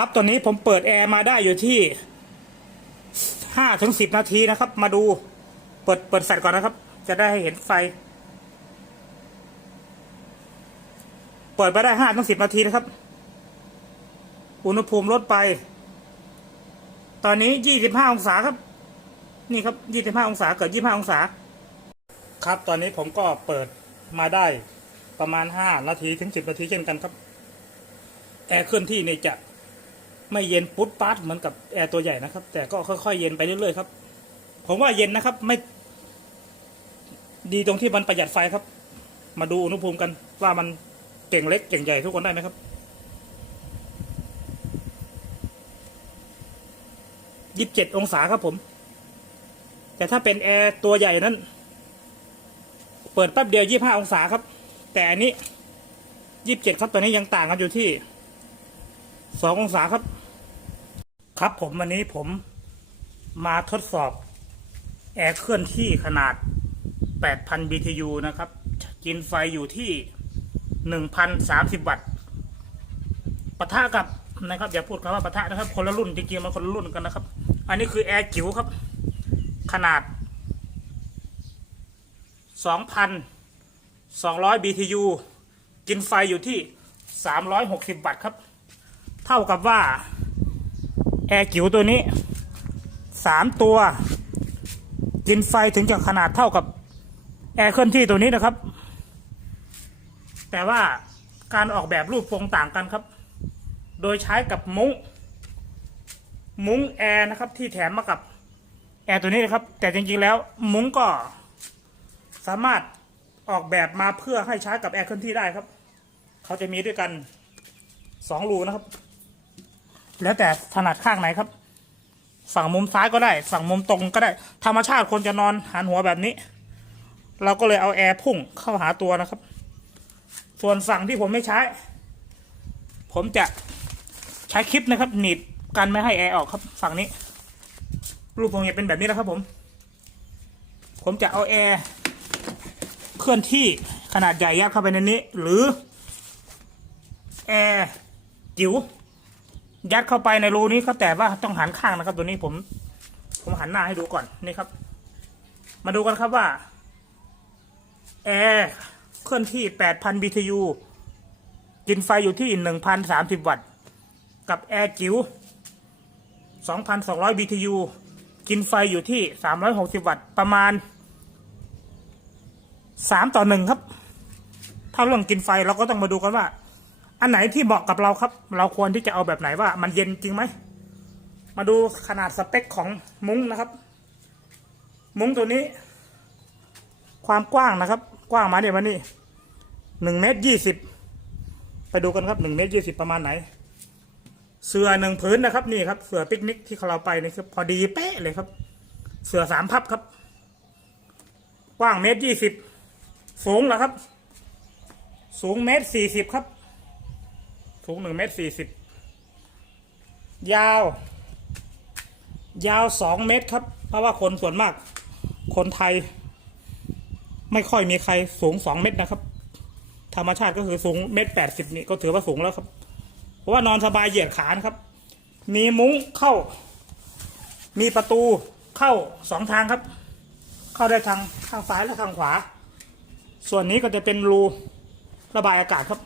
ครับตอนนี้ผมเปิดแอร์มาได้อยู่ที่ห้าถึงสิบนาทีนะครับ มาดูเปิดเปิดแฟลชก่อนนะครับ จะได้เห็นไฟ เปิดไปได้ห้าถึงสิบนาทีนะครับ อุณหภูมิลดไป ตอนนี้ยี่สิบห้าองศาครับ นี่ครับยี่สิบห้าองศาเกิดยี่ห้าองศา ครับตอนนี้ผมก็เปิดมาได้ประมาณห้านาทีถึงสิบนาทีเช่นกันครับแอร์เคลื่อนที่เนี่ยจะ ไม่เย็นปุ๊ดปั๊ดเหมือนกับแอร์ตัวใหญ่นะครับ แต่ก็ค่อยๆเย็นไปเรื่อยๆครับ ผมว่าเย็นนะครับ ไม่ ดีตรงที่มันประหยัดไฟครับ มาดูอุณหภูมิกันว่ามันเก่งเล็กเก่งใหญ่ทุกคนได้ไหมครับยี่สิบเจ็ดองศาครับผม แต่ถ้าเป็นแอร์ตัวใหญ่นั้น เปิดแป๊บเดียวยี่ห้าองศาครับ แต่อันนี้ยี่สิบเจ็ดครับตอนนี้ยังต่างกันอยู่ที่สององศาครับ ครับผมวันนี้ผมมาทดสอบแอร์เคลื่อนที่ขนาด 8,000 BTU นะครับ กินไฟอยู่ที่ 1,030 วัตต์ปะทะกับนะครับอย่าพูดคำว่าปะทะนะครับ คนละรุ่นจริงๆมันคนละรุ่นกันนะครับ อันนี้คือแอร์จิ๋วครับ ขนาด 2,200 BTU กินไฟอยู่ที่ 360 วัตต์ครับ เท่ากับว่า แอร์จิ๋วตัวนี้สามตัว กินไฟถึงจะขนาดเท่ากับแอร์เคลื่อนที่ตัวนี้นะครับ แต่ว่าการออกแบบรูปทรงต่างกันครับ โดยใช้กับมุ้งมุ้งแอร์นะครับ ที่แถมมากับแอร์ตัวนี้นะครับ แต่จริงๆแล้วมุ้งก็สามารถออกแบบมาเพื่อให้ใช้กับแอร์เคลื่อนที่ได้ครับ เขาจะมีด้วยกันสองรูนะครับ แล้วแต่ถนัดข้างไหนครับ ฝั่งมุมซ้ายก็ได้ ฝั่งมุมตรงก็ได้ ธรรมชาติคนจะนอนหันหัวแบบนี้ เราก็เลยเอาแอร์พุ่งเข้าหาตัวนะครับ ส่วนฝั่งที่ผมไม่ใช้ ผมจะใช้คลิปนะครับ หนีบกันไม่ให้แอร์ออกครับ ฝั่งนี้ รูปทรงจะเป็นแบบนี้นะครับผม ผมจะเอาแอร์เคลื่อนที่ขนาดใหญ่ยัดเข้าไปในนี้ หรือแอร์จิ๋ว ยัดเข้าไปในรูนี้ครับแต่ว่าต้องหันข้างนะครับ ตัวนี้ผม ผมหันหน้าให้ดูก่อนนี่ครับ มาดูกันครับว่าแอร์เคลื่อนที่ 8,000 BTU กินไฟอยู่ที่ 1,030 วัตต์ กับแอร์จิ๋ว 2,200 BTU กินไฟอยู่ที่ 360 วัตต์ ประมาณ 3 ต่อ 1 ครับ ถ้าเรื่องกินไฟเราก็ต้องมาดูกันว่า อันไหนที่เหมาะกับเราครับ เราควรที่จะเอาแบบไหนว่า มันเย็นจริงไหม มาดูขนาดสเปคของมุ้งนะครับ มุ้งตัวนี้ ความกว้างนะครับ กว้างมาเนี่ยมานี่หนึ่งเมตรยี่สิบไปดูกันครับหนึ่งเมตรยี่สิบประมาณไหน เสือหนึ่งผืนนะครับนี่ครับเสือปิกนิกที่เราไปนี่คือพอดีเป๊ะเลยครับ เสือสามพับครับ กว้างเมตรยี่สิบสูงนะครับ สูงเมตรสี่สิบครับ สูงหนึ่งเมตรสี่สิบยาว ยาวสองเมตรครับ เพราะว่าคนส่วนมาก คนไทย ไม่ค่อยมีใครสูงสองเมตรนะครับ ธรรมชาติก็คือสูงเมตรแปดสิบนี่ก็ถือว่าสูงแล้วครับ เพราะว่านอนสบายเหยียดขานครับ มีมุ้งเข้า มีประตูเข้าสองทางครับ เข้าได้ทางข้างซ้ายและทางขวา ส่วนนี้ก็จะเป็นรูระบายอากาศครับ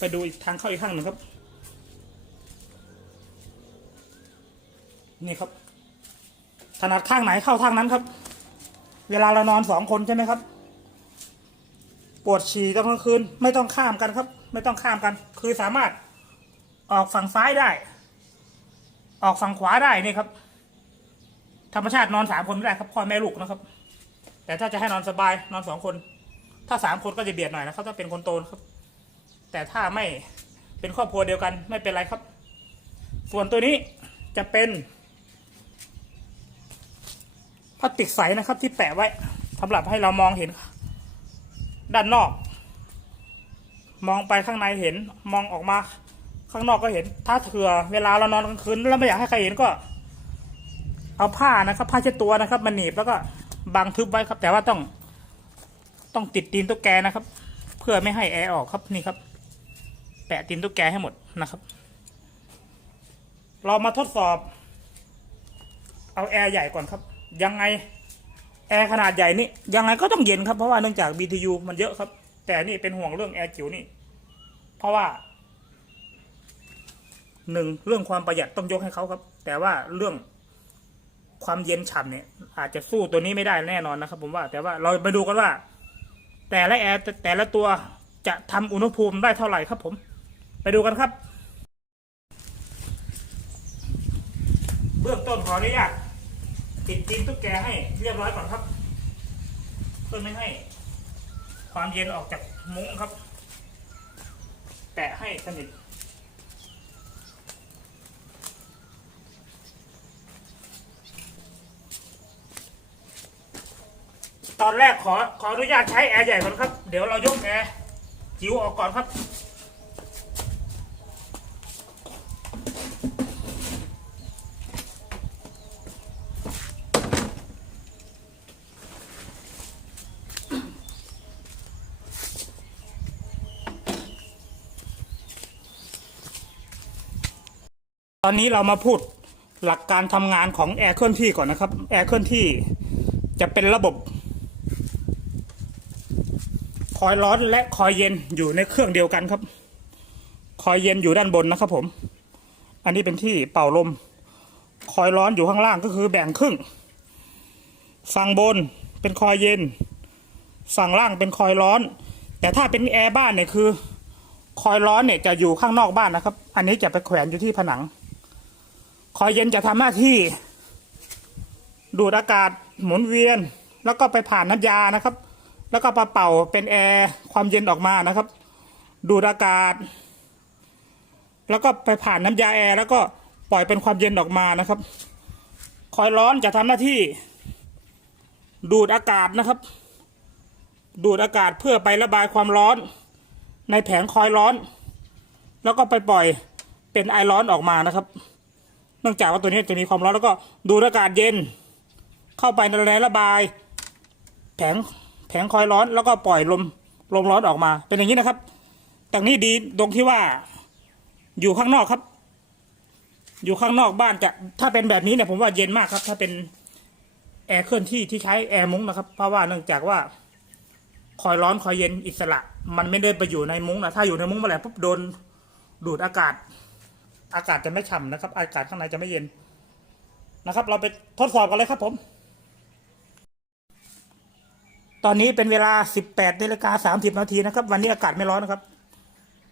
ไปดูอีกทางเข้าอีกข้างหนึ่งครับ นี่ครับถนัดข้างไหนเข้าทางนั้นครับ เวลาเรานอนสองคนใช่ไหมครับ ปวดฉี่ตอนกลางคืนไม่ต้องข้ามกันครับ ไม่ต้องข้ามกัน คือสามารถออกฝั่งซ้ายได้ ออกฝั่งขวาได้นี่ครับ ธรรมชาตินอนสามคนไม่ได้ครับพ่อแม่ลูกนะครับ แต่ถ้าจะให้นอนสบายนอนสองคน ถ้าสามคนก็จะเบียดหน่อยนะครับ ถ้าเป็นคนโตนครับ แต่ถ้าไม่เป็นครอบครัวเดียวกันไม่เป็นไรครับ ส่วนตัวนี้จะเป็นพลาสติกใสนะครับที่แปะไว้สำหรับให้เรามองเห็น ด้านนอก มองไปข้างในเห็นมองออกมา ข้างนอกก็เห็น ถ้าเถื่อเวลาเรานอนกลางคืนแล้วไม่อยากให้ใครเห็นก็ เอาผ้านะครับ ผ้าเช็ดตัวนะครับมาหนีบแล้วก็บังทึบไว้ครับ แต่ว่าต้องต้องติดตีนตุ๊กแกนะครับ เพื่อไม่ให้แอร์ออกครับนี่ครับ แปะตีนตุ๊กแกให้หมดนะครับ เรามาทดสอบ เอาแอร์ใหญ่ก่อนครับ ยังไงแอร์ขนาดใหญ่นี่ยังไงก็ต้องเย็นครับเพราะว่าเนื่องจาก BTU มันเยอะครับ แต่นี่เป็นห่วงเรื่องแอร์จิ๋วนี่ เพราะว่าหนึ่งเรื่องความประหยัดต้องยกให้เขาครับ แต่ว่าเรื่องความเย็นฉ่ำเนี่ย อาจจะสู้ตัวนี้ไม่ได้แน่นอนนะครับ ผมว่า แต่ว่าเราไปดูกันว่า แต่ละแอร์แต่ละตัวจะทำอุณหภูมิได้เท่าไหร่ครับผม ไปดูกันครับ เบื้องต้นขออนุญาตปิดจีนตุ๊กแกให้เรียบร้อยก่อนครับ เพื่อไม่ให้ ความเย็นออกจากมุ้งครับแตะให้สนิทตอนแรกขอขออนุญาตใช้แอร์ใหญ่ก่อนครับ เดี๋ยวเรายกแอร์จิ๋วออกก่อนครับ ตอนนี้เรามาพูดหลักการทำงานของแอร์เคลื่อนที่ก่อนนะครับ แอร์เคลื่อนที่จะเป็นระบบ คอยร้อนและคอยเย็นอยู่ในเครื่องเดียวกันครับ คอยเย็นอยู่ด้านบนนะครับผม อันนี้เป็นที่เป่าลม คอยร้อนอยู่ข้างล่างก็คือแบ่งครึ่ง ฝั่งบนเป็นคอยเย็น ฝั่งล่างเป็นคอยร้อน แต่ถ้าเป็นแอร์บ้านเนี่ยคือ คอยร้อนเนี่ยจะอยู่ข้างนอกบ้านนะครับ อันนี้จะไปแขวนอยู่ที่ผนัง คอยเย็นจะทำหน้าที่ ดูดอากาศหมุนเวียน แล้วก็ไปผ่านน้ำยานะครับ แล้วก็ปเป่าเป็นแอร์ความเย็นออกมานะครับ ดูดอากาศ แล้วก็ไปผ่านน้ำยาแอร์แล้วก็ปล่อยเป็นความเย็นออกมานะครับ คอยร้อนจะทำหน้าที่ ดูดอากาศนะครับ ดูดอากาศเพื่อไประบายความร้อน ในแผงคอยร้อน แล้วก็ไปปล่อยเป็นไอร้อนออกมานะครับ เนื่องจากว่าตัวนี้จะมีความร้อนแล้วก็ดูดอากาศเย็น เข้าไปในรงระบาย แผงแผงคอยร้อนแล้วก็ปล่อยลมลมร้อนออกมา เป็นอย่างนี้นะครับแต่นี้ดีตรงที่ว่า อยู่ข้างนอกครับ อยู่ข้างนอกบ้านจะถ้าเป็นแบบนี้เนี่ยผมว่าเย็นมากครับ ถ้าเป็นแอร์เคลื่อนที่ที่ใช้แอร์มุ้งนะครับ เพราะว่าเนื่องจากว่าคอยร้อนคอยเย็นอิสระ มันไม่ได้ไปอยู่ในมุ้งนะถ้าอยู่ในมุ้งเมื่อไหร่ปุ๊บโดนดูดอากาศ อากาศจะไม่ฉ่ำนะครับ อากาศข้างในจะไม่เย็นนะครับ เราไปทดสอบกันเลยครับผม ตอนนี้เป็นเวลา 18นาฬิกา30นาทีนะครับ วันนี้อากาศไม่ร้อนนะครับ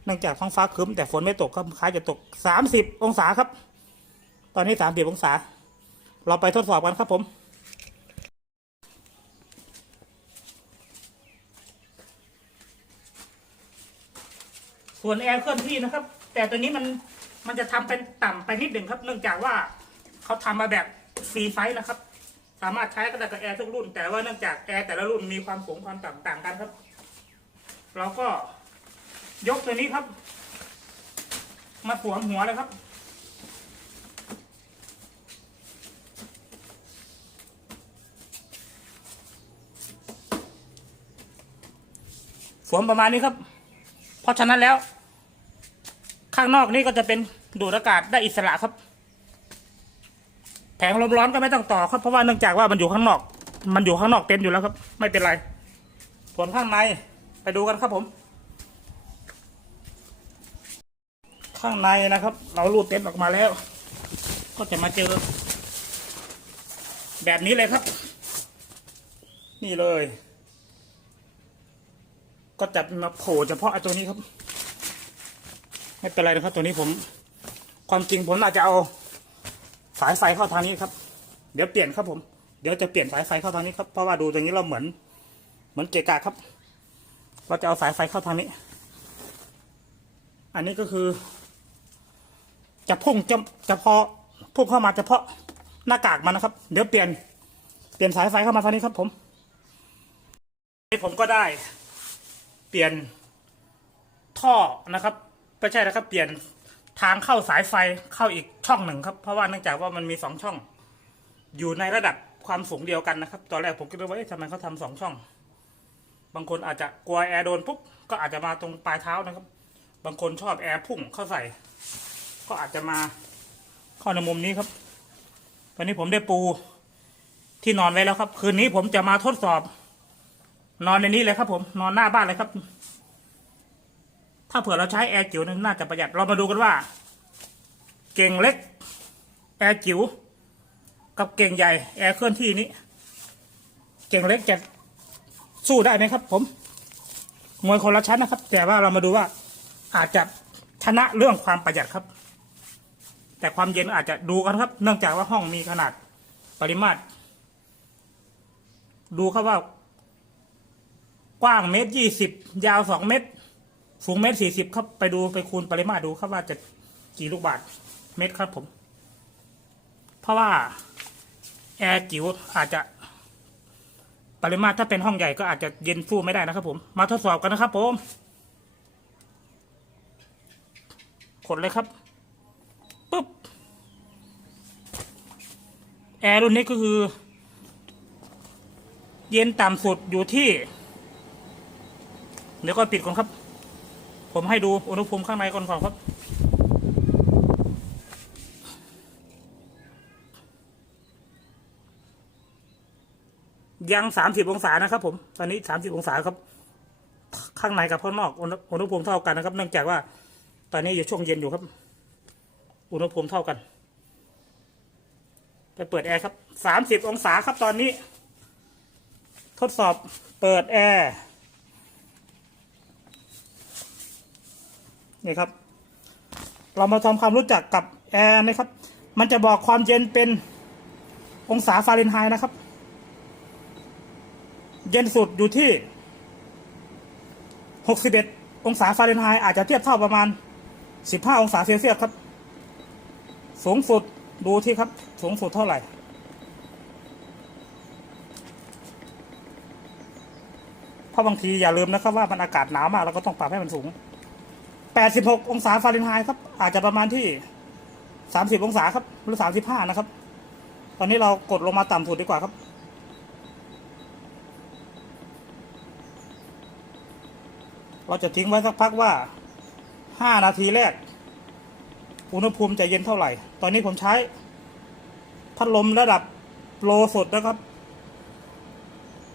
นื่องจากท้องฟ้าครึ้มแต่ฝนไม่ตกครับคล้ายจะตก30องศาครับ ตอนนี้30องศา เราไปทดสอบกันครับผมส่วนแอร์เคลื่อนที่นะครับ แต่ตัวนี้มันมันจะทำเป็นต่ำไปนิดหนึ่งครับ เนื่องจากว่าเขาทำมาแบบฟรีไฟนะครับ สามารถใช้ก็ได้กับแอร์ทุกรุ่น แต่ว่าเนื่องจากแอร์แต่ละรุ่นมีความสูงความต่ำต่างกันครับ เราก็ ยกตัวนี้ครับ มาสวมหัวเลยครับ สวมประมาณนี้ครับ เพราะฉะนั้นแล้ว ข้างนอกนี่ก็จะเป็นดูดอากาศได้อิสระครับ แผงลมร้อนก็ไม่ต้องต่อครับเพราะว่าเนื่องจากว่ามันอยู่ข้างนอก มันอยู่ข้างนอกเต็มอยู่แล้วครับ ไม่เป็นไร ส่วนข้างในไปดูกันครับผม ข้างในนะครับ เรารูดเต็นท์ออกมาแล้ว ก็จะมาเจอ แบบนี้เลยครับ นี่เลย ก็จะมาโผล่เฉพาะตัวนี้ครับไม่เป็นไรนะครับ ตัวนี้ผม ความจริงผมอาจจะเอา สายไฟเข้าทางนี้ครับ เดี๋ยวเปลี่ยนครับผม เดี๋ยวจะเปลี่ยนสายไฟเข้าทางนี้ครับเพราะว่าดูตรงนี้เราเหมือน เหมือนเกกะครับ เราจะเอาสายไฟเข้าทางนี้ อันนี้ก็คือ จะพุ่งจะจะพอพุ่งเข้ามาเฉพาะหน้ากากมันนะครับ เดี๋ยวเปลี่ยนเปลี่ยนสายไฟเข้ามาทางนี้ครับ ผมนี่ผมก็ได้ เปลี่ยนท่อนะครับไม่ใช่นะครับ เปลี่ยนทางเข้าสายไฟเข้าอีกช่องหนึ่งครับ เพราะว่าเนื่องจากว่ามันมีสองช่อง อยู่ในระดับความสูงเดียวกันนะครับ ตอนแรกผมก็เลยว่าทำไมเขาทำสองช่อง บางคนอาจจะกลัวแอร์โดนปุ๊บก็อาจจะมาตรงปลายเท้านะครับ บางคนชอบแอร์พุ่งเข้าใส่ ก็อาจจะมาเข้าในมุมนี้ครับ ตอนนี้ผมได้ปูที่นอนไว้แล้วครับ คืนนี้ผมจะมาทดสอบ นอนในนี้เลยครับ ผมนอนหน้าบ้านเลยครับ ถ้าเผื่อเราใช้แอร์จิ๋วนั้นน่าจะประหยัดเรามาดูกันว่า เก่งเล็ก แอร์จิ๋วกับเก่งใหญ่แอร์เคลื่อนที่นี้ เก่งเล็กจะสู้ได้ไหมครับ ผมมวยคนละชั้นนะครับ แต่ว่าเรามาดูว่าอาจจะชนะเรื่องความประหยัดครับ แต่ความเย็นอาจจะดูกันครับ เนื่องจากว่าห้องมีขนาดปริมาตร ดูครับว่ากว้างเมตรยี่สิบยาวสองเมตร สูงเมตรสี่สิบครับไปดูไปคูณปริมาตรดูครับว่าจะกี่ลูกบาทเมตรครับผม เพราะว่าแอร์จิ๋วอาจจะ ปริมาตรถ้าเป็นห้องใหญ่ก็อาจจะเย็นสู้ไม่ได้นะครับผม มาทดสอบกันนะครับผมกดเลยครับปุ๊บ แอร์รุ่นนี้ก็คือ เย็นต่ำสุดอยู่ที่ เดี๋ยวก็ปิดก่อนครับ ผมให้ดูอุณหภูมิข้างในก่อนก่อนครับ ยังสามสิบองศานะครับ ผม ตอนนี้สามสิบองศาครับ ข้างในกับข้างนอกอุณหอุณหภูมิเท่ากันนะครับ เนื่องจากว่า ตอนนี้อยู่ช่วงเย็นอยู่ครับ อุณหภูมิเท่ากัน ไปเปิดแอร์ครับสามสิบองศาครับตอนนี้ ทดสอบเปิดแอร์นี่ครับ เรามาทำความรู้จักกับแอร์นะครับ มันจะบอกความเย็นเป็นองศาฟาเรนไฮต์นะครับ เย็นสุดอยู่ที่ 61 องศาฟาเรนไฮต์อาจจะเทียบเท่าประมาณ 15 องศาเซลเซียสครับ สูงสุด ดูที่ครับสูงสุดเท่าไหร่ เพราะบางทีอย่าลืมนะครับว่ามันอากาศหนาวมากเราก็ต้องปรับให้มันสูง 86 องศาฟาเรนไฮต์ครับ อาจจะประมาณที่ 30 องศาครับ หรือ 35 นะครับ ตอนนี้เรากดลงมาต่ำสุดดีกว่าครับเราจะทิ้งไว้สักพักว่า 5 นาทีแรก อุณหภูมิจะเย็นเท่าไหร่ ตอนนี้ผมใช้พัดลมระดับโลสุดนะครับ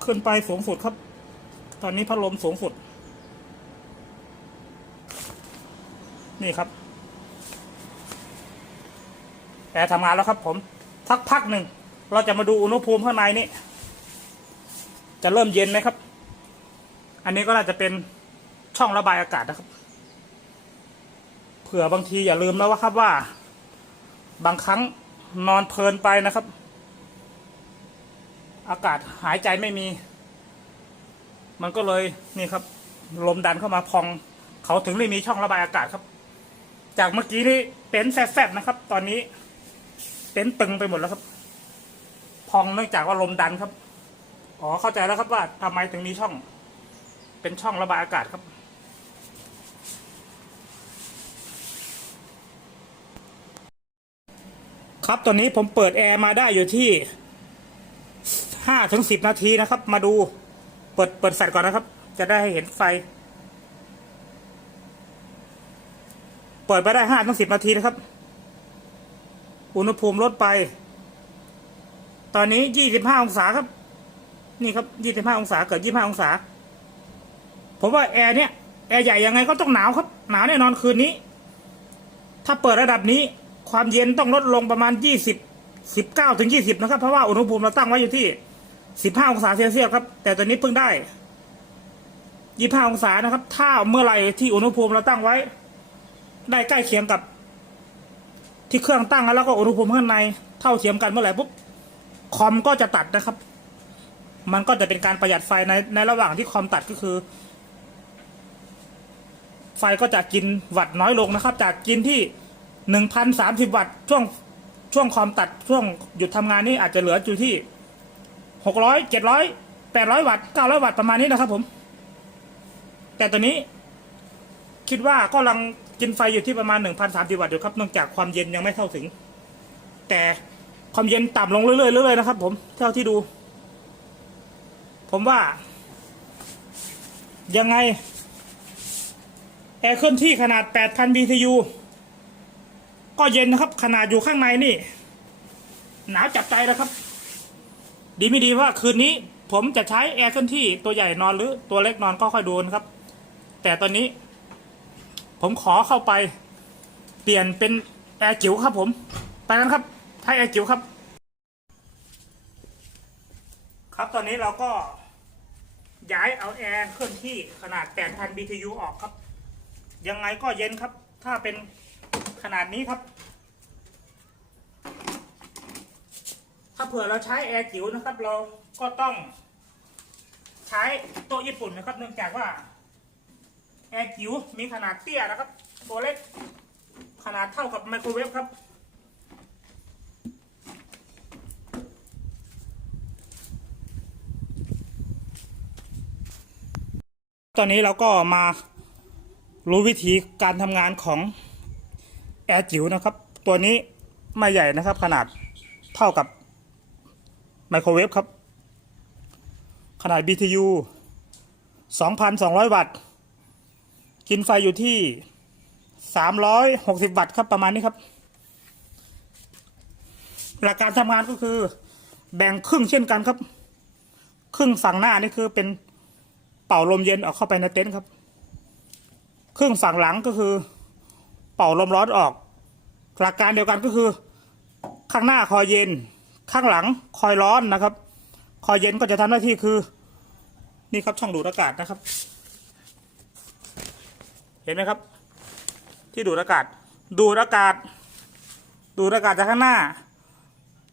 ขึ้นไปสูงสุดครับ ตอนนี้พัดลมสูงสุด นี่ครับแอร์ทำงานแล้วครับ ผมสักพักหนึ่ง เราจะมาดูอุณหภูมิข้างในนี่จะเริ่มเย็นไหมครับ อันนี้ก็น่าจะเป็นช่องระบายอากาศนะครับ ผื่อบางทีอย่าลืมนะว่าครับว่า บางครั้งนอนเพลินไปนะครับ อากาศหายใจไม่มี มันก็เลยนี่ครับ ลมดันเข้ามาพอง เขาถึงได้มีช่องระบายอากาศครับ จากเมื่อกี้นี่เป็นแฟบๆนะครับ ตอนนี้เป็นตึงไปหมดแล้วครับ พองเนื่องจากว่าลมดันครับ อ๋อเข้าใจแล้วครับว่าทำไมถึงมีช่อง เป็นช่องระบายอากาศครับ ครับตอนนี้ผมเปิดแอร์มาได้อยู่ที่ห้าถึงสิบนาทีนะครับ มาดู เปิดเปิดแฟลชก่อนนะครับ จะได้เห็นไฟ เปิดไปได้ห้าถึงสิบนาทีนะครับ อุณหภูมิลดไป ตอนนี้ยี่สิบห้าองศาครับ นี่ครับยี่สิบห้าองศาเกิดยี่ห้าองศา ผมว่าแอร์เนี้ยแอร์ใหญ่ยังไงก็ต้องหนาวครับ หนาวแน่นอนคืนนี้ ถ้าเปิดระดับนี้ ความเย็นต้องลดลงประมาณยี่สิบสิบเก้าถึงยี่สิบนะครับ เพราะว่าอุณหภูมิเราตั้งไว้อยู่ที่สิบห้าองศาเซลเซียสครับ แต่ตอนนี้เพิ่งได้ยี่ห้าองศานะครับ ถ้าเมื่อไหร่ที่อุณหภูมิเราตั้งไว้ ได้ใกล้เคียงกับ ที่เครื่องตั้งแล้วก็อุณหภูมิข้างใน เท่าเทียมกันเมื่อไหร่ปุ๊บคอมก็จะตัดนะครับ มันก็จะเป็นการประหยัดไฟในในระหว่างที่คอมตัดก็คือ ไฟก็จะกินวัตต์น้อยลงนะครับ จากกินที่ หนึ่งพันสามสิบวัตต์ช่วงช่วงคอมตัดช่วงหยุดทำงานนี่อาจจะเหลืออยู่ที่หกร้อยเจ็ดร้อยแปดร้อยวัตต์เก้าร้อยวัตต์ประมาณนี้นะครับผม แต่ตัวนี้ คิดว่าก็กำลังกินไฟอยู่ที่ประมาณหนึ่งพันสามสิบวัตต์อยู่ครับเนื่องจากความเย็นยังไม่เท่าถึง แต่ความเย็นต่ำลงเรื่อยๆเรื่อยๆนะครับ ผมเท่าที่ดู ผมว่า ยังไงแอร์เคลื่อนที่ขนาด 8,000 BTU ก็เย็นนะครับ ขนาดอยู่ข้างในนี่ หนาวจับใจแล้วครับ ดีไม่ดีว่าคืนนี้ ผมจะใช้แอร์เคลื่อนที่ตัวใหญ่นอนหรือตัวเล็กนอนก็ค่อยดูนะครับ แต่ตอนนี้ ผมขอเข้าไป เปลี่ยนเป็นแอร์จิ๋วครับ ผมไปกันครับใช้แอร์จิ๋วครับ ครับตอนนี้เราก็ย้ายเอาแอร์เคลื่อนที่ขนาด 8,000 BTU ออกครับ ยังไงก็เย็นครับ ถ้าเป็น ขนาดนี้ครับ ถ้าเผื่อเราใช้แอร์จิ๋วนะครับ เราก็ต้องใช้โต๊ะญี่ปุ่นนะครับ เนื่องจากว่าแอร์จิ๋วมีขนาดเตี้ยนะครับ ตัวเล็กขนาดเท่ากับไมโครเวฟครับตอนนี้เราก็มารู้วิธีการทำงานของ แอร์จิ๋วนะครับ ตัวนี้ไม่ใหญ่นะครับ ขนาดเท่ากับไมโครเวฟครับ ขนาด BTU 2,200 วัตต์ กินไฟอยู่ที่ 360 วัตต์ครับประมาณนี้ครับ หลักการทำงานก็คือแบ่งครึ่งเช่นกันครับ ครึ่งฝั่งหน้านี่คือเป็นเป่าลมเย็นออกเข้าไปในเต็นท์ครับ ครื่งฝั่งหลังก็คือ ป่าลมร้อนออก หลักการเดียวกันก็คือ ข้างหน้าคอยเย็น ข้างหลังคอยร้อนนะครับ คอยเย็นก็จะทำหน้าที่คือนี่ครับช่องดูดอากาศนะครับ เห็นไหมครับ ที่ดูดอากาศ ดูดอากาศ ดูดอากาศจากข้างหน้า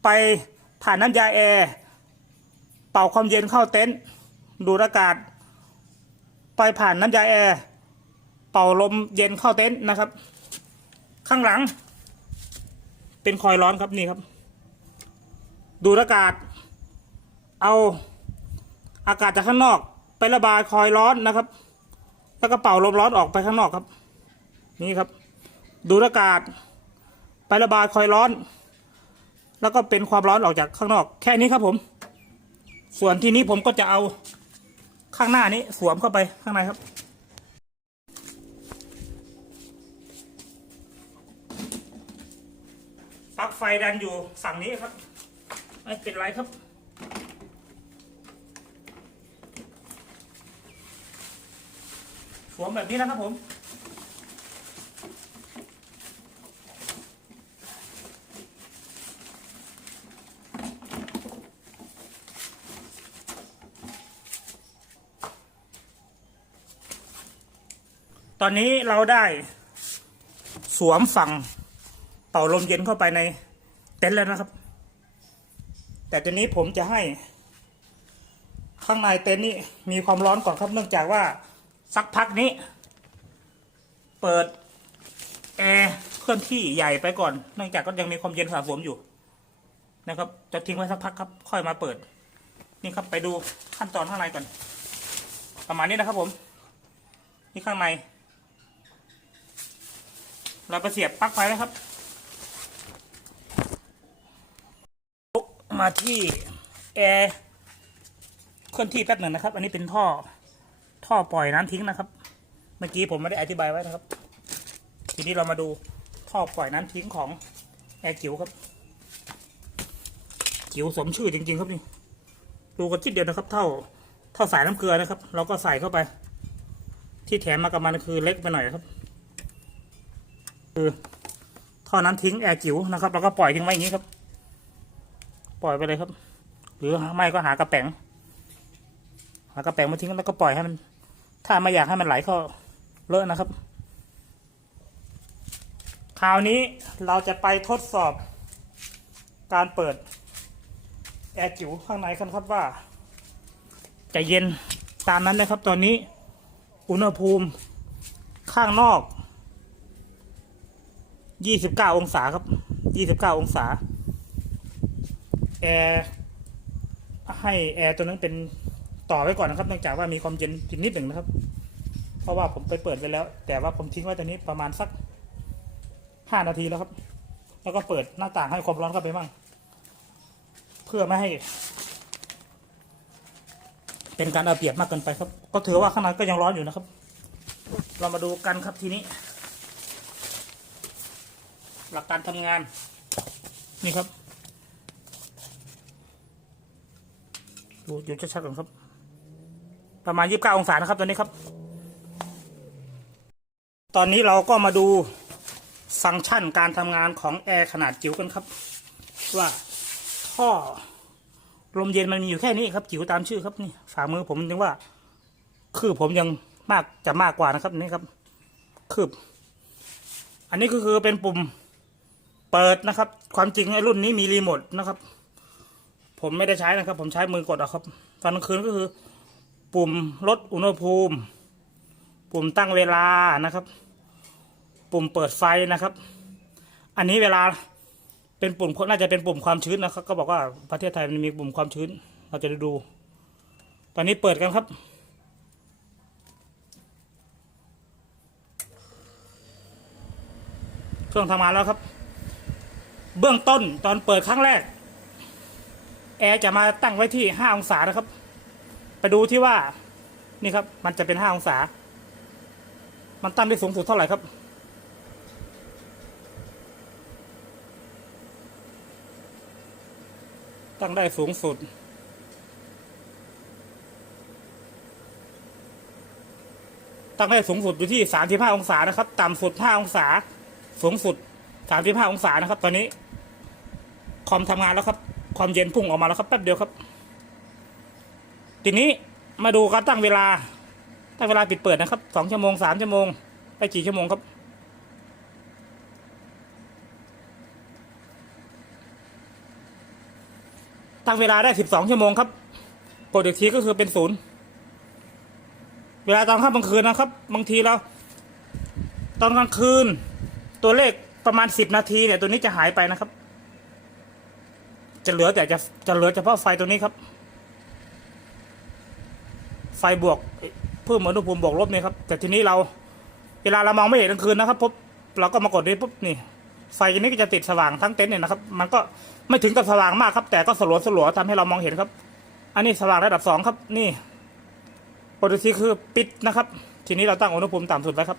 ไปผ่านน้ำยาแอร์เป่าความเย็นเข้าเต็นท์ดูดอากาศ ไปผ่านน้ำยาแอร์เป่าลมเย็นเข้าเต็นท์นะครับ ข้างหลัง เป็นคอยร้อนครับนี่ครับ ดูดอากาศ เอาอากาศจากข้างนอก ไประบายคอยร้อนนะครับ แล้วก็เป่าลมร้อนออกไปข้างนอกครับ นี่ครับ ดูดอากาศ ไประบายคอยร้อน แล้วก็เป็นความร้อนออกจากข้างนอก แค่นี้ครับผม ส่วนที่นี้ผมก็จะเอาข้างหน้านี้สวมเข้าไปข้างในครับ ปลั๊กไฟดันอยู่ฝั่งนี้ครับ ไม่เป็นไรครับ สวมแบบนี้นะครับผม ตอนนี้เราได้สวมฝั่ง เป่าลมเย็นเข้าไปในเต็นท์แล้วนะครับ แต่ตอนนี้ผมจะให้ ข้างในเต็นท์นี้มีความร้อนก่อนครับเนื่องจากว่าสักพักนี้ เปิดแอร์เคลื่อนที่ใหญ่ไปก่อน เนื่องจากก็ยังมีความเย็นสะสมอยู่นะครับ จะทิ้งไว้สักพักครับ ค่อยมาเปิด นี่ครับไปดูขั้นตอนข้างในก่อน ประมาณนี้นะครับผม นี่ข้างใน เราไปเสียบปลั๊กไฟแล้วครับ มาที่แอร์เคลื่อนที่แป๊บหนึ่งนะครับ อันนี้เป็นท่อท่อปล่อยน้ำทิ้งนะครับ เมื่อกี้ผมไม่ได้อธิบายไว้นะครับ ทีนี้เรามาดูท่อปล่อยน้ำทิ้งของแอร์จิ๋วครับจิ๋วสมชื่อจริง ๆ ครับนี่ดูกันจิดเดียวนะครับ เท่าเท่าสายน้ำเกลือนะครับ เราก็ใส่เข้าไป ที่แถมมากับมันคือเล็กไปหน่อยครับ คือท่อน้ำทิ้งแอร์จิ๋วนะครับแล้วก็ปล่อยทิ้งไว้อย่างนี้ครับ ปล่อยไปเลยครับ หรือไม่ก็หากระแป๋งหากระแป๋งมาทิ้งแล้วก็ปล่อยให้มัน ถ้าไม่อยากให้มันไหลเข้าเลอะนะครับ คราวนี้เราจะไปทดสอบ การเปิดแอร์จิ๋วข้างในกันครับว่า จะเย็นตามนั้นนะครับ ตอนนี้อุณหภูมิข้างนอกยี่สิบเก้าองศาครับยี่สิบเก้าองศา แอร์ให้แอร์ตัวนั้นเป็นต่อไว้ก่อนนะครับเนื่องจากว่ามีความเย็นทีนิดหนึ่งนะครับ เพราะว่าผมไปเปิดไปแล้ว แต่ว่าผมทิ้งไว้ตัวนี้ประมาณสักห้านาทีแล้วครับ แล้วก็เปิดหน้าต่างให้ความร้อนเข้าไปบ้าง เพื่อไม่ให้ เป็นการเอาเปรียบมากเกินไปครับ ก็ถือว่าข้างในก็ยังร้อนอยู่นะครับ เรามาดูกันครับทีนี้ หลักการทำงาน นี่ครับ ดูอยู่ชัดๆก่อนครับ ประมาณ29องศานะครับตอนนี้ครับ ตอนนี้เราก็มาดูฟังก์ชันการทำงานของแอร์ขนาดจิ๋วกันครับ ว่าท่อลมเย็นมันมีอยู่แค่นี้ครับจิ๋วตามชื่อครับนี่ฝ่ามือผมถึงว่า คือผมยังมากจะมากกว่านะครับนี่ครับ คืบ อันนี้ก็คือเป็นปุ่มเปิดนะครับ ความจริงไอ้รุ่นนี้มีรีโมทนะครับ ผมไม่ได้ใช้นะครับ ผมใช้มือกดเอาครับ ตอนกลางคืนก็คือ ปุ่มลดอุณหภูมิ ปุ่มตั้งเวลานะครับ ปุ่มเปิดไฟนะครับ อันนี้เวลาเป็นปุ่มน่าจะเป็นปุ่มความชื้นนะครับ ก็บอกว่าประเทศไทยมันมีปุ่มความชื้น เราจะดู ตอนนี้เปิดกันครับเครื่องทำงานแล้วครับ เบื้องต้นตอนเปิดครั้งแรก แอร์จะมาตั้งไว้ที่ห้าองศานะครับ ไปดูที่ว่า นี่ครับ มันจะเป็นห้าองศา มันตั้งได้สูงสุดเท่าไหร่ครับตั้งได้สูงสุด ตั้งได้สูงสุดอยู่ที่สามสิบห้าองศานะครับ ต่ำสุดห้าองศา สูงสุดสามสิบห้าองศานะครับ ตอนนี้ คอมทำงานแล้วครับ ความเย็นพุ่งออกมาแล้วครับแป๊บเดียวครับ ทีนี้มาดูการตั้งเวลา ตั้งเวลาปิดเปิดนะครับสองชั่วโมงสามชั่วโมงไปกี่ชั่วโมงครับ ตั้งเวลาได้สิบสองชั่วโมงครับกดอีกทีก็คือเป็นศูนย์เวลาตอนค่ำกลางคืนนะครับ บางทีเรา ตอนกลางคืน ตัวเลขประมาณสิบนาทีเนี่ยตัวนี้จะหายไปนะครับ จะเหลือแต่จะจะเหลือเฉพาะไฟตัวนี้ครับ ไฟบวกเพิ่มอุณหภูมิบวกลบเนี่ยครับ แต่ทีนี้เรา เวลาเรามองไม่เห็นกลางคืนนะครับปุ๊บเราก็มากดนี้ปุ๊บนี่ ไฟนี้ก็จะติดสว่างทั้งเต็นท์เนี่ยนะครับ มันก็ไม่ถึงกับสว่างมากครับ แต่ก็สลัวสลัวๆทำให้เรามองเห็นครับ อันนี้สว่างระดับสองครับ นี่ปกติคือปิดนะครับ ทีนี้เราตั้งอุณหภูมิต่ำสุดไว้ครับ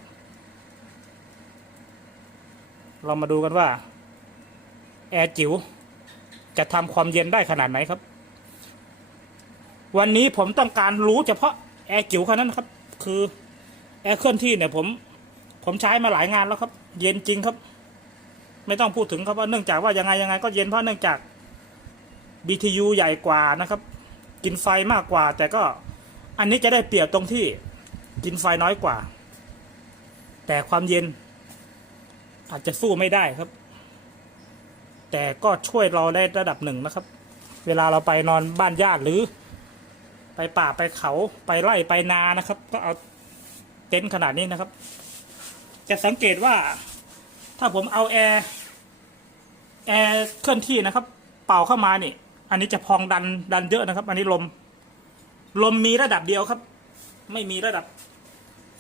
เรามาดูกันว่า แอร์จิ๋ว จะทำความเย็นได้ขนาดไหนครับ วันนี้ผมต้องการรู้เฉพาะแอร์จิ๋วแค่นั้นครับ คือแอร์เคลื่อนที่เนี่ยผม ผมใช้มาหลายงานแล้วครับ เย็นจริงครับ ไม่ต้องพูดถึงครับว่าเนื่องจากว่ายังไงยังไง ก็เย็นเพราะเนื่องจาก BTU ใหญ่กว่านะครับ กินไฟมากกว่า แต่ก็อันนี้จะได้เปรียบตรงที่กินไฟน้อยกว่า แต่ความเย็นอาจจะสู้ไม่ได้ครับ แต่ก็ช่วยเราได้ระดับหนึ่งนะครับ เวลาเราไปนอนบ้านญาติหรือ ไปป่าไปเขาไปไร่ไปนานะครับ ก็เอาเต็นท์ขนาดนี้นะครับ จะสังเกตว่าถ้าผมเอาแอร์แอร์เคลื่อนที่นะครับ เป่าเข้ามานี่อันนี้จะพองดันดันเยอะนะครับ อันนี้ลม ลมมีระดับเดียวครับ ไม่มีระดับ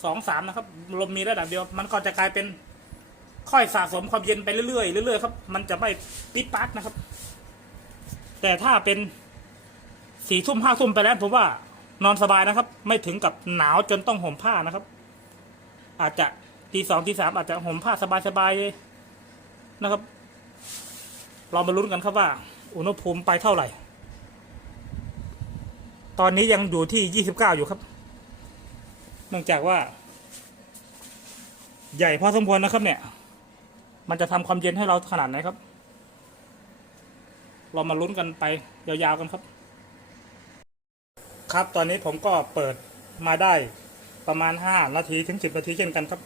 สองสามนะครับ ลมมีระดับเดียว มันก็จะกลายเป็น ค่อยสะสมความเย็นไปเรื่อยๆเรื่อยๆครับ มันจะไม่ปิดปั๊ดนะครับ แต่ถ้าเป็นสี่ทุ่มห้าทุ่มไปแล้วผมว่านอนสบายนะครับ ไม่ถึงกับหนาวจนต้องห่มผ้านะครับ อาจจะตีสองตีสามอาจจะห่มผ้าสบายๆนะครับเรามาลุ้นกันครับว่า อุณหภูมิไปเท่าไหร่ ตอนนี้ยังอยู่ที่ยี่สิบเก้าอยู่ครับ เนื่องจากว่า ใหญ่พอสมควรนะครับเนี่ย มันจะทำความเย็นให้เราขนาดไหนครับ เรามาลุ้นกันไปยาวๆกันครับ ครับตอนนี้ผมก็เปิดมาได้ประมาณห้านาทีถึงสิบนาทีเช่นกันครับ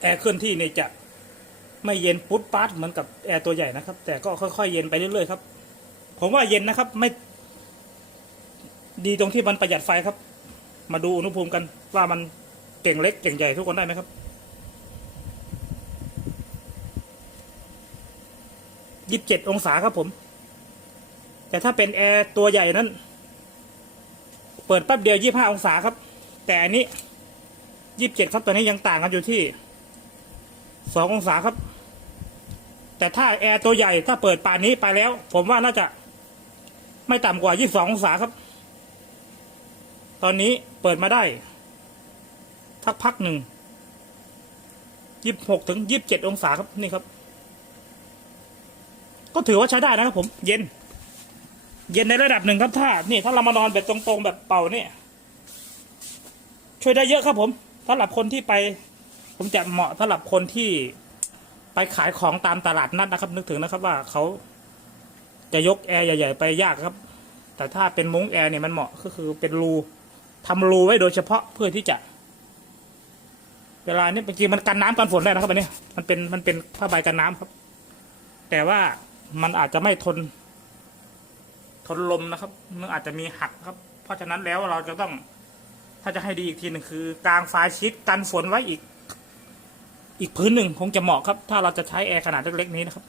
แอร์เคลื่อนที่เนี่ยจะไม่เย็นปุ๊ดปั๊ดเหมือนกับแอร์ตัวใหญ่นะครับ แต่ก็ค่อยๆเย็นไปเรื่อยๆครับ ผมว่าเย็นนะครับ ไม่ ดีตรงที่มันประหยัดไฟครับ มาดูอุณหภูมิกันว่ามันเก่งเล็กเก่งใหญ่ทุกคนได้ไหมครับ ยี่สิบเจ็ดองศาครับผม แต่ถ้าเป็นแอร์ตัวใหญ่นั้น เปิดแป๊บเดียวยี่ห้าองศาครับ แต่อันนี้ยี่สิบเจ็ดครับตัวนี้ยังต่างกันอยู่ที่สององศาครับ แต่ถ้าแอร์ตัวใหญ่ถ้าเปิดป่านนี้ไปแล้ว ผมว่าน่าจะไม่ต่ำกว่ายี่สิบสององศาครับ ตอนนี้เปิดมาได้พักพักหนึ่งยี่สิบหกถึงยี่สิบเจ็ดองศาครับนี่ครับ ก็ถือว่าใช้ได้นะครับผม เย็น เย็นในระดับหนึ่งครับถ้านี่ถ้าเรามานอนแบบตรงๆแบบเป่าเนี่ยช่วยได้เยอะครับผมสำหรับคนที่ไป ผมจะเหมาะสำหรับคนที่ไปขายของตามตลาดนัดนะครับ นึกถึงนะครับว่าเขาจะยกแอร์ใหญ่ ๆ ไปยากครับ แต่ถ้าเป็นมุ้งแอร์เนี่ยมันเหมาะก็คือเป็นรูทำรูไว้โดยเฉพาะเพื่อที่จะ เวลานี้เมื่อกี้มันกันน้ำกันฝนได้นะครับอันนี้มันเป็นมันเป็นผ้าใบกันน้ำครับ แต่ว่า มันอาจจะไม่ทน ทนลมนะครับ มันอาจจะมีหักครับ เพราะฉะนั้นแล้วเราจะต้อง ถ้าจะให้ดีอีกทีหนึ่งคือกางไฟชิดกันฝนไว้อีก อีกพื้นหนึ่งคงจะเหมาะครับ ถ้าเราจะใช้แอร์ขนาดเล็กๆนี้นะครับ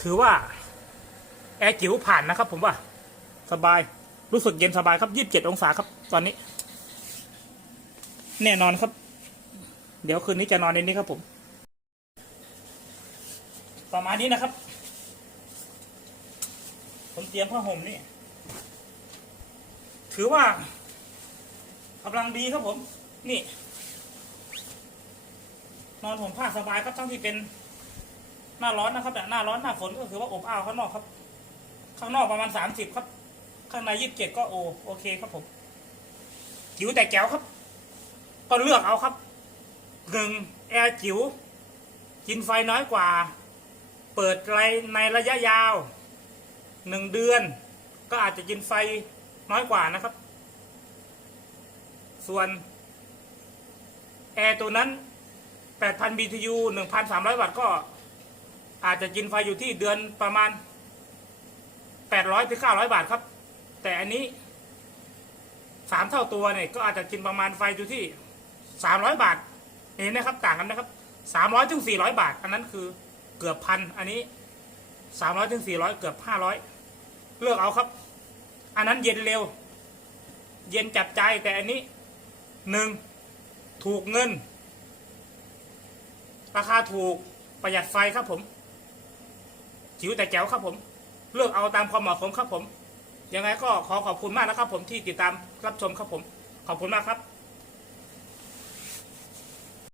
ถือว่า แอร์จิ๋วผ่านนะครับ ผมว่า สบาย รู้สึกเย็นสบายครับยี่สิบเจ็ดองศาครับ ตอนนี้ แน่นอนครับ เดี๋ยวคืนนี้จะนอนในนี้ครับผม ประมาณนี้นะครับ ผมเตรียมผ้าห่มนี่ ถือว่ากำลังดีครับผม นี่ นอนห่มผ้าสบายครับทั้งที่เป็น หน้าร้อนนะครับแต่หน้าร้อนหน้าฝนก็คือว่าอบอ้าวข้างนอกครับ ข้างนอกประมาณสามสิบครับ ข้างในยี่สิบเจ็ดก็โอโอเคครับผมจิ๋วแต่แจ๋วครับ ก็เลือกเอาครับหนึ่งแอร์จิ๋วกินไฟน้อยกว่า ปิดไรในระยะยาวหนึ่งเดือน ก็อาจจะกินไฟน้อยกว่านะครับ ส่วนแอร์ตัวนั้น 8,000 BTU 1,300 วัตต์ก็อาจจะกินไฟอยู่ที่เดือนประมาณ 800ถึง900 บาทครับ แต่อันนี้สามเท่าตัวเนี่ย ก็อาจจะกินประมาณไฟอยู่ที่ 300 บาทเห็นนะครับต่างกันนะครับ 300ถึง400 บาท อันนั้นคือ เกือบพันอันนี้300ถึง400เกือบ500เลือกเอาครับ อันนั้นเย็นเร็ว เย็นจับใจแต่อันนี้หนึ่งถูกเงิน ราคาถูกประหยัดไฟครับผม จิ๋วแต่แจ๋วครับผม เลือกเอาตามความเหมาะสมครับผม ยังไงก็ขอขอบคุณมากนะครับผมที่ติดตามรับชมครับผม ขอบคุณมากครับ